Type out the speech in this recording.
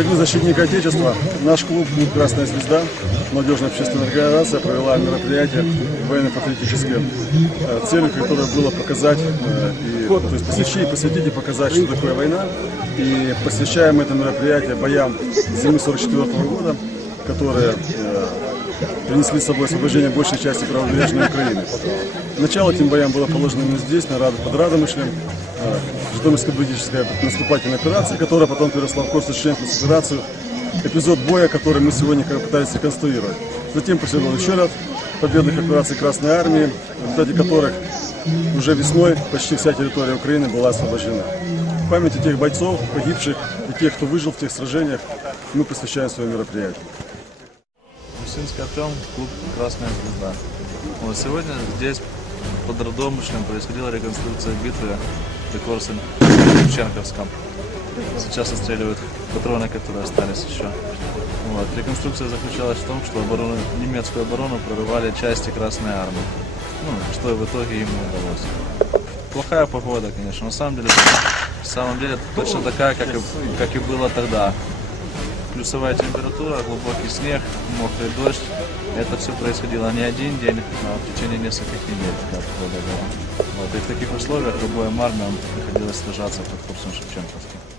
Сегодня, как бы защитник Отечества, наш клуб «Клуб Красная Звезда», молодежная общественная организация, провела мероприятие военно-патриотическое, э, целью которое было показать, э, и, то есть посвящить, посвятить и показать, что такое война. И посвящаем это мероприятие боям зимы 44 года, которые э, принесли с собой освобождение большей части правобережной Украины. Начало этим боям было положено именно здесь, на Рад, под Радомышлем, э, Житомирская политическая наступательная операция, которая потом переросла в курс членскую операцию. Эпизод боя, который мы сегодня пытались реконструировать. Затем последовал еще ряд победных операций Красной Армии, в результате которых уже весной почти вся территория Украины была освобождена. В памяти тех бойцов, погибших и тех, кто выжил в тех сражениях, мы посвящаем свое мероприятие. Мусинский Артем, клуб «Красная звезда». Вот сегодня здесь под Радомышлем происходила реконструкция битвы при Корсунь Шевченковском. Сейчас отстреливают патроны, которые остались еще. Вот. Реконструкция заключалась в том, что оборону, немецкую оборону прорывали части Красной Армии. Ну, что в итоге им удалось. Плохая погода, конечно. На самом деле, на самом деле точно такая, как и, как и было тогда плюсовая температура, глубокий снег, мокрый дождь. Это все происходило не один день, а в течение нескольких недель, погода была. Вот. И в таких условиях обоим армиям приходилось сражаться под курсом Шевченковским.